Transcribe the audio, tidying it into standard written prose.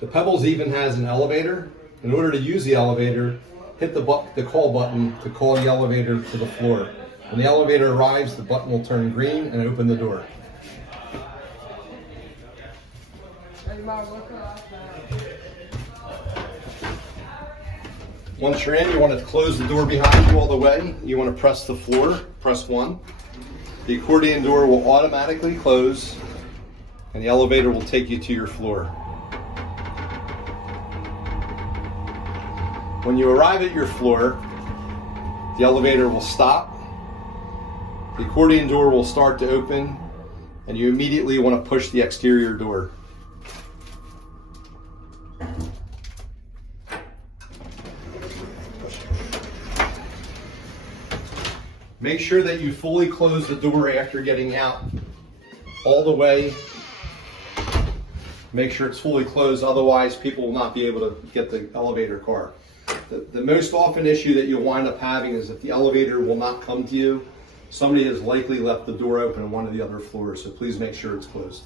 The Pebbles even has an elevator. In order to use the elevator, hit the call button to call the elevator to the floor. When the elevator arrives, the button will turn green and open the door. Once you're in, you want to close the door behind you all the way. You want to press the floor, press 1. The accordion door will automatically close and the elevator will take you to your floor. When you arrive at your floor, the elevator will stop, the accordion door will start to open, and you immediately want to push the exterior door. Make sure that you fully close the door after getting out all the way. Make sure it's fully closed, otherwise people will not be able to get the elevator car. The most often issue that you'll wind up having is that the elevator will not come to you. Somebody has likely left the door open on one of the other floors, so please make sure it's closed.